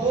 2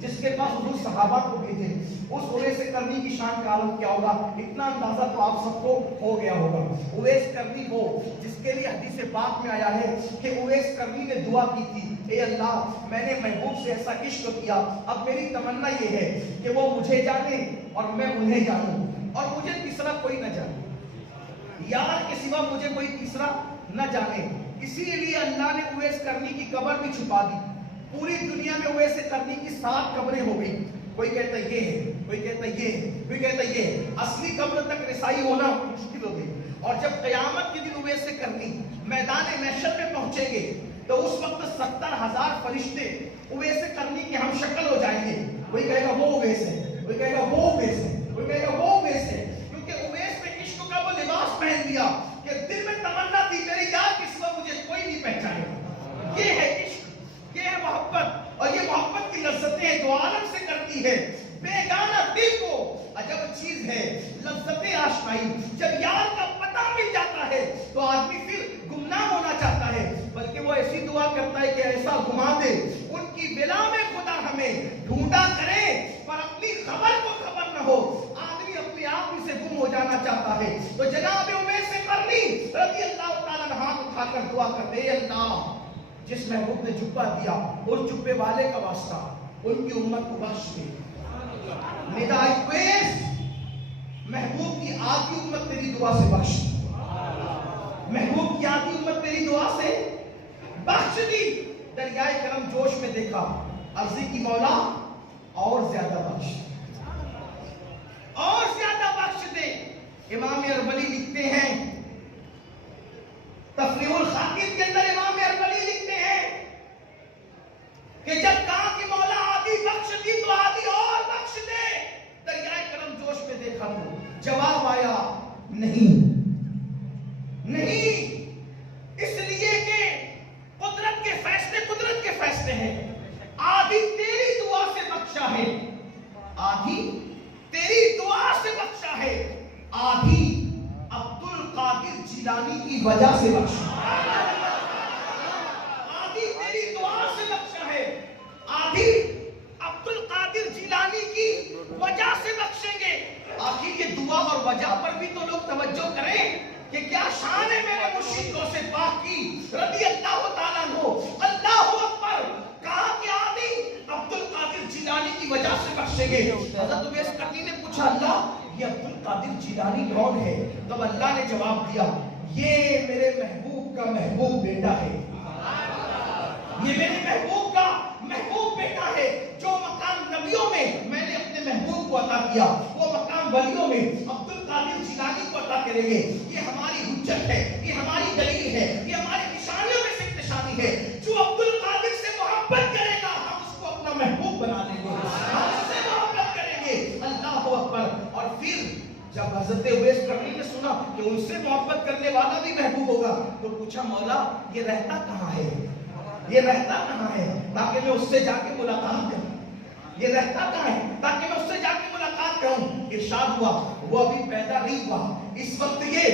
جس کے پاس حضور صحابہ کو بھیجے، اس اویس کرنی کی شان کا عالم کیا ہوگا، اتنا اندازہ تو آپ سب کو ہو گیا ہوگا۔ اویس کرنی وہ جس کے لیے حدیث پاک میں آیا ہے کہ اویس کرنی نے دعا کی تھی، اے اللہ میں نے محبوب سے ایسا عشق کیا، اب میری تمنا یہ ہے کہ وہ مجھے جانے اور میں انہیں جانوں اور مجھے تیسرا کوئی نہ جانے، یار کے سوا مجھے کوئی تیسرا نہ جانے۔ اسی لیے اللہ نے اویس کرنی کی قبر بھی چھپا دی۔ پوری دنیا میں اویس کرنی کی 7 قبریں ہو گئی، کوئی کہتا یہ ہے، کوئی کہتا یہ ہے، کوئی کہتا یہ ہے، اصلی قبر تک رسائی ہونا مشکل ہو گئی۔ اور جب قیامت کے دن اویس کرنی میدان محشر میں پہنچیں گے تو اس وقت 70,000 فرشتے اویس کرنی کے ہم شکل ہو جائیں گے۔ کوئی کہے گا وہ اویس ہے، کوئی کہے گا وہ اویس ہے، کوئی کہے گا وہ اویس ہے، کیونکہ اویس نے عشق کا وہ لباس پہن لیا کہ دل میں تمنا تھی میری یار کے سوا مجھے کوئی نہیں پہچانے گا۔ یہ ہے عشق، یہ ہے محبت، اور یہ محبت کی لذتیں دو عالم سے کرتی ہے۔ بیگانہ دل کو عجب چیز ہے لذتیں آشنائی، جب یار کا پتہ مل جاتا ہے تو آدمی پھر گمنام ہونا چاہتا ہے، بلکہ وہ ایسی دعا کرتا ہے کہ ایسا گھما دے ان کی بلا میں خدا ہمیں ڈھونڈا کرے پر اپنی خبر کو خبر نہ ہو۔ آدمی اپنے آپ ہی سے گم ہو جانا چاہتا ہے، تو جناب اویس کرنی رضی اللہ تعالیٰ عنہ ہاتھ اٹھا کر دعا کرتے، اے اللہ جس محبوب نے جبہ دیا اس جبے والے کا واسطہ ان کی امت کو بخش دے۔ ندائے اویس محبوب کی آدھی امت تیری دعا سے بخش دی، محبوب کی آدھی امت تیری دعا سے بخش دی۔ دریائے کرم جوش میں دیکھا، عرضی کی مولا اور زیادہ بخش، اور زیادہ بخش دے۔ امام اربلی لکھتے ہیں تفریح الخاطر کے اندر، امام اربلی لکھتے ہیں کہ جب کہا کہ مولا آدھی بخش دی تو آدھی اور بخش دے، دریائے کرم جوش میں دیکھا تو جواب آیا نہیں، نہیں، اس لیے کہ قدرت کے فیصلے ہیں۔ آدھی تیری دعا سے بخشا ہے، آدھی تیری دعا سے بخشا ہے، آدھی عبد القادر جیلانی کی وجہ سے بخشا، آدھی تیری دعا سے بخشا ہے، آدھی عبد القادر جیلانی کی وجہ سے بخشیں گے۔ آخر یہ دعا اور وجہ پر بھی تو لوگ توجہ کریں کہ کیا شان ہے میرے مرشد غوث پاک کی رضی اللہ تعالیٰ عنہ۔ اللہ اکبر، کہا کہ آدھی عبد القادر جیلانی کی وجہ سے بخشیں گے۔ حضرت اویس کرنی نے پوچھا اللہ یہ عبد القادر جیلانی کون ہے؟ تب اللہ نے جواب دیا یہ میرے محبوب کا محبوب بیٹا ہے، یہ میرے محبوب کا محبوب بیٹا ہے۔ جو مقام نبیوں میں میں نے اپنے محبوب کو عطا کیا، وہ مقام ولیوں میں عبد القادر جیلانی کو عطا کریں گے۔ یہ ہماری حجت ہے، یہ ہماری دلیل ہے، یہ ہماری نشانیوں میں سے ایک نشانی ہے۔ جو عبد القادر سے محبت کرے گا ہم اس کو اپنا محبوب بنا لیں گے، ہم اس سے محبت کریں گے۔ اللہ اکبر۔ اور پھر جب حضرت اویس کرنی نے سنا کہ ان سے محبت کرنے والا بھی محبوب ہوگا تو پوچھا مولا یہ رہتا کہاں ہے، یہ رہتا کہاں ہے تاکہ میں اس سے جا کے ملاقات کروں، یہ رہتا کہاں ہے تاکہ میں اس سے جا کے ملاقات کروں۔ ارشاد ہوا وہ ابھی پیدا نہیں ہوا، اس وقت یہ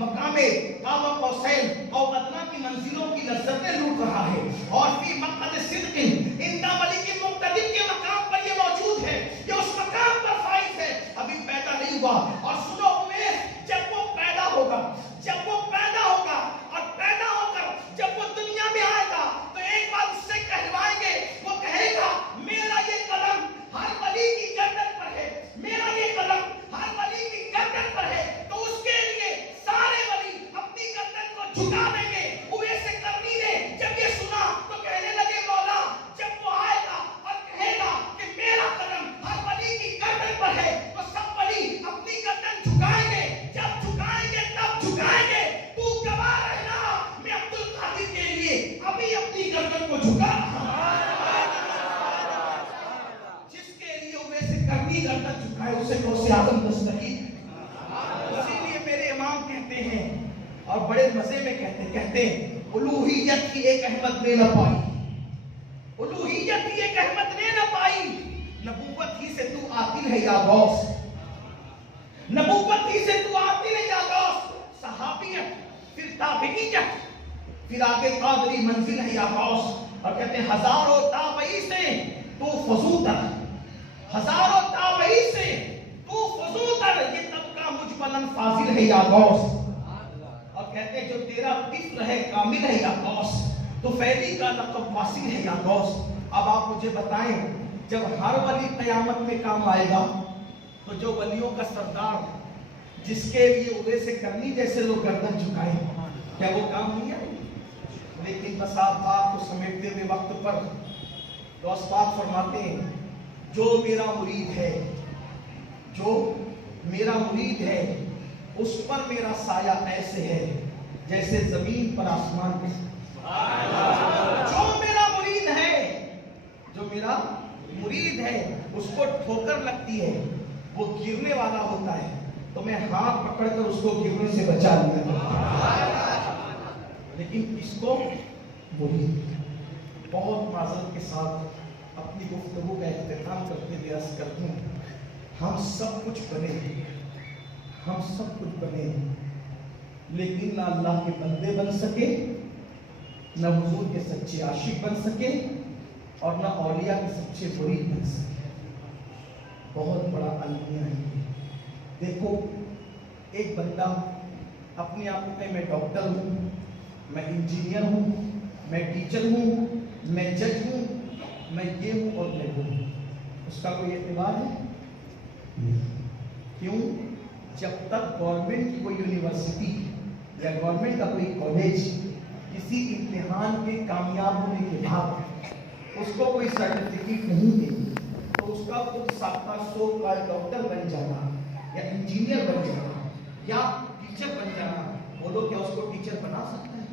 مقام قاب قوسین اور ادنیٰ کی منزلوں کی لذتیں لوٹ رہا ہے، اور فی مقعد صدق عند ملک مقتدر کے مقام پر یہ موجود ہے، یہ اس مقام پر فائز ہے، ابھی پیدا نہیں ہوا۔ اور سنو اویس، جب وہ پیدا ہوگا، جب وہ پیدا ہوگا اور پیدا ہو کر جب وہ دنیا میں آئے گا تو ایک بات اس سے کہلوائیں گے، وہ کہے گا میرا یہ قدم ہر ولی کی گردن پر ہے، میرا یہ قدم ہر ولی کی گردن پر ہے، تو اس کے لیے سارے ولی اپنی گردن کو جھکا دیں گے۔ اویس کرنی نے جب یہ سنا تو کہنے لگے مولا جب وہ آئے گا اور کہے گا کہ میرا قدم ہر ولی کی گردن پر ہے تو سب ولی اپنی گردن جھکائیں گے، جب جھکائیں گے تب جھکائیں گے۔ تو گواہ رہنا میں عبد القادر کے لیے ابھی اپنی گردن کو جھکا رہا ہوں، جس کے لیے اویس کرنی گردن جھکائے اسے غوث اعظم دستگیر۔ اسی لیے میرے امام کہتے ہیں اور بڑے مزے میں کہتے ہیں الوہیت کی ایک احمد نے نہ پائی، الوہیت کی ایک احمد نے نہ پائی، نبوت ہی سے تو عاقل ہے یا غوث، نبوت ہی سے تو عاقل ہے یا غوث، صحابیت پھر تابعیت پھر آگے قادری منزل ہے یا غوث۔ اور کہتے ہیں ہزاروں تابعی سے تو فضو تک ہزاروں تابعی سے تو فضوتر یہ طبقہ مجھ بلند فاضل ہے یا غوث. اور کہتے ہیں جو تیرا طفل ہے کامل ہے یا غوث, تو فیضی کا لقب واصل ہے یا غوث. اب آپ مجھے بتائیں جب ہر ولی قیامت میں کام آئے گا تو جو ولیوں کا سردار جس کے لیے ادھر سے کرنی جیسے لوگ گردن جھکائے کیا وہ کام نہیں آئے؟ لیکن بس آپ بات کو سمیٹتے ہوئے وقت پر غوث پاک فرماتے ہیں جو میرا مرید ہے, جو میرا مرید ہے اس پر میرا سایہ ایسے ہے جیسے زمین پر آسمان پہ. جو میرا مرید ہے, جو میرا مرید ہے اس کو ٹھوکر لگتی ہے وہ گرنے والا ہوتا ہے تو میں ہاتھ پکڑ کر اس کو گرنے سے بچا لیا. لیکن اس کو مرید. بہت معذرت کے ساتھ اپنی گفتگو کا اختتام کرتے ہوئے عرض کرتا ہوں ہم سب کچھ بنے ہیں, ہم سب کچھ بنے ہیں, لیکن نہ اللہ کے بندے بن سکے, نہ حضور کے سچے عاشق بن سکے, اور نہ اولیاء کے سچے مرید بن سکے. بہت بڑا المیہ ہے. دیکھو ایک بندہ اپنے آپ کو کہ میں ڈاکٹر ہوں, میں انجینئر ہوں, میں ٹیچر ہوں, میں جج ہوں, میں یہ ہوں اور میں وہ ہوں, اس کا کوئی اعتبار ہے؟ کیوں؟ جب تک گورنمنٹ کی کوئی یونیورسٹی یا گورنمنٹ کا کوئی کالج کسی امتحان کے کامیاب ہونے کے بعد اس کو کوئی سرٹیفکیٹ نہیں دے تو اس کا خود ساختہ سو کا ڈاکٹر بن جانا یا انجینئر بن جانا یا ٹیچر بن جانا, بولو کیا اس کو ٹیچر بنا سکتا ہے,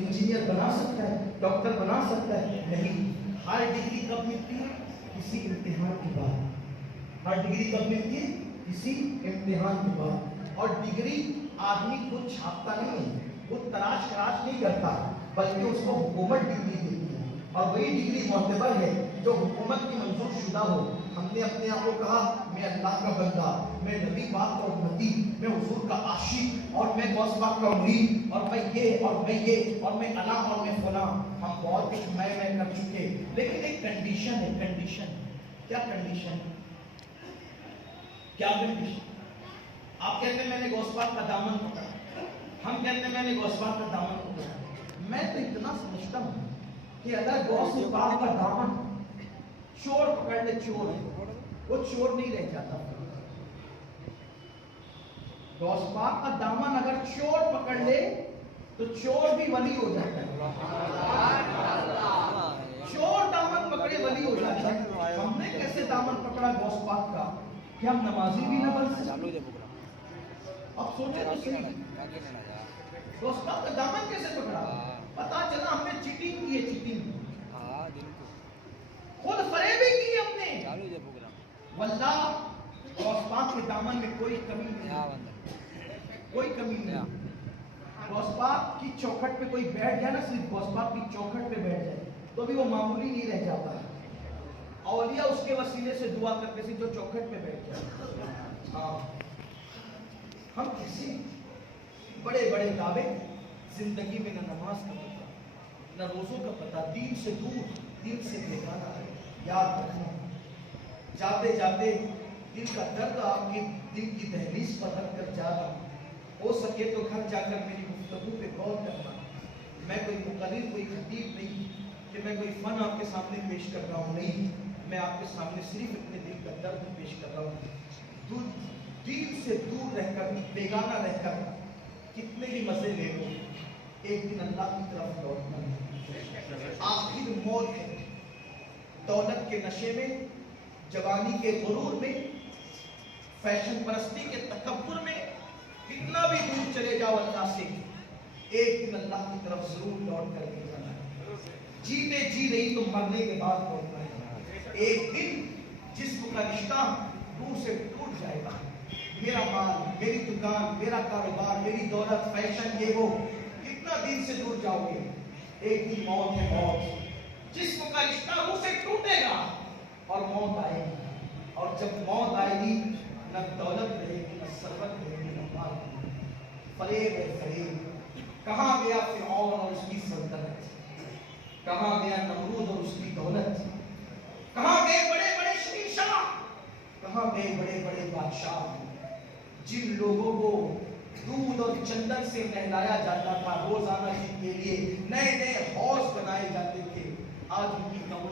انجینئر بنا سکتا ہے, ڈاکٹر بنا سکتا ہے؟ نہیں. ہر ڈگری کب ملتی ہے؟ کسی امتحان کے بعد. ہر ڈگری کب ملتی ہے؟ کسی امتحان کے بعد. اور ڈگری آدمی خود چھاپتا نہیں ہے, خود تلاش نہیں کرتا, بلکہ اس کو حکومت ڈگری دیتی ہے, اور وہی ڈگری معتبر ہے جو حکومت کی منظور شدہ ہو. ہم نے اپنے آپ کو کہا میں اللہ کا بندہ, میں نبی پاک کا امتی, میں حضور کا عاشق, اور میں غوث پاک کا مرید, اور میں یہ اور میں یہ اور میں انا اور میں فلاں. ہم بہت کچھ میں کر چکے, لیکن ایک کنڈیشن ہے. کنڈیشن کیا؟ کنڈیشن کیا؟ کنڈیشن آپ کہتے ہیں میں نے غوث پاک کا دامن پکڑا, ہم کہتے ہیں میں نے غوث پاک کا دامن پکڑا. میں تو اتنا سمجھتا ہوں کہ اگر غوث پاک کا دامن چور پکڑ لے, چور وہ چور نہیں رہ جاتا. غوث پاک کا دامن اگر چور پکڑ لے تو چور بھی ولی ہو جاتا ہے. چور دامن پکڑے ولی ہو جاتا ہے. ہم نے کیسے دامن پکڑا غوث پاک کا کہ ہم نمازی بھی نہ بن سکتے؟ اب سوچے تو صحیح, غوث پاک کا دامن کیسے پکڑا؟ پتا چلا ہم نے چیٹنگ کی ہے, چیٹنگ, خود فریبی کی ہم نے. واللہ غوث پاک کے دامن میں کوئی کمی نہیں, کوئی کمی نہیں. غوث پاک کی چوکھٹ پہ کوئی بیٹھ جائے نا, صرف غوث پاک کی چوکھٹ پہ بیٹھ جائے تو بھی وہ معمولی نہیں رہ جاتا. اولیاء اس کے وسیلے سے دعا کرتے تھے جو چوکھٹ پہ بیٹھ جائے. ہاں ہم کسی بڑے بڑے دعوے, زندگی میں نہ نماز کا پتہ, نہ روزوں کا پتہ, دین سے دور, دین سے بیگانہ. یاد رکھنا جاتے جاتے دل کا درد آپ کے دل کی دہلیز پر رکھ کر جانا. ہو سکے تو گھر جا کر میری گفتگو پہ غور کرنا. میں کوئی مقرر, کوئی خطیب نہیں کہ میں کوئی فن آپ کے سامنے پیش کر رہا ہوں, نہیں. میں آپ کے سامنے صرف اپنے دل کا درد پیش کر رہا ہوں. دین سے دور رہ کر, بیگانہ رہ کر کتنے ہی مزے لے لو, ایک دن اللہ کی طرف لوٹنا ہے. آخر موت ہے. دولت کے نشے میں, جوانی کے غرور میں, فیشن پرستی کے تکبر میں کتنا بھی دور چلے جاؤ اللہ سے, ایک دن اللہ کی طرف ضرور لوٹ کر کے جانا ہے. جیتے جی رہی تو مرنے کے بعد لوٹنا ہے. ایک دن جسم کا رشتہ روح سے ٹوٹ جائے گا. میرا مال, میری دکان, میرا کاروبار, میری دولت, فیشن, یہ وہ, کتنا دن سے دور جاؤ گے. ایک دن موت ہے, موت. جسم کا رشتہ روح سے ٹوٹے گا اور موت آئے گی. اور جب موت آئے گی نہ دولت رہے گی, نہ ثروت رہے گی, نہ مال. فریب ہے فریب. کہاں گیا فرعون اور اس کی سلطنت, کہاں گیا نمرود اور اس کی دولت, کہاں گئے بڑے بڑے شہنشاہ کہاں گئے بڑے بڑے بادشاہ جن لوگوں کو دودھ اور چندن سے نہلایا جاتا تھا، روزانہ جن کے لیے نئے نئے حوض بنائے جاتے تھے، آج ان کی قبروں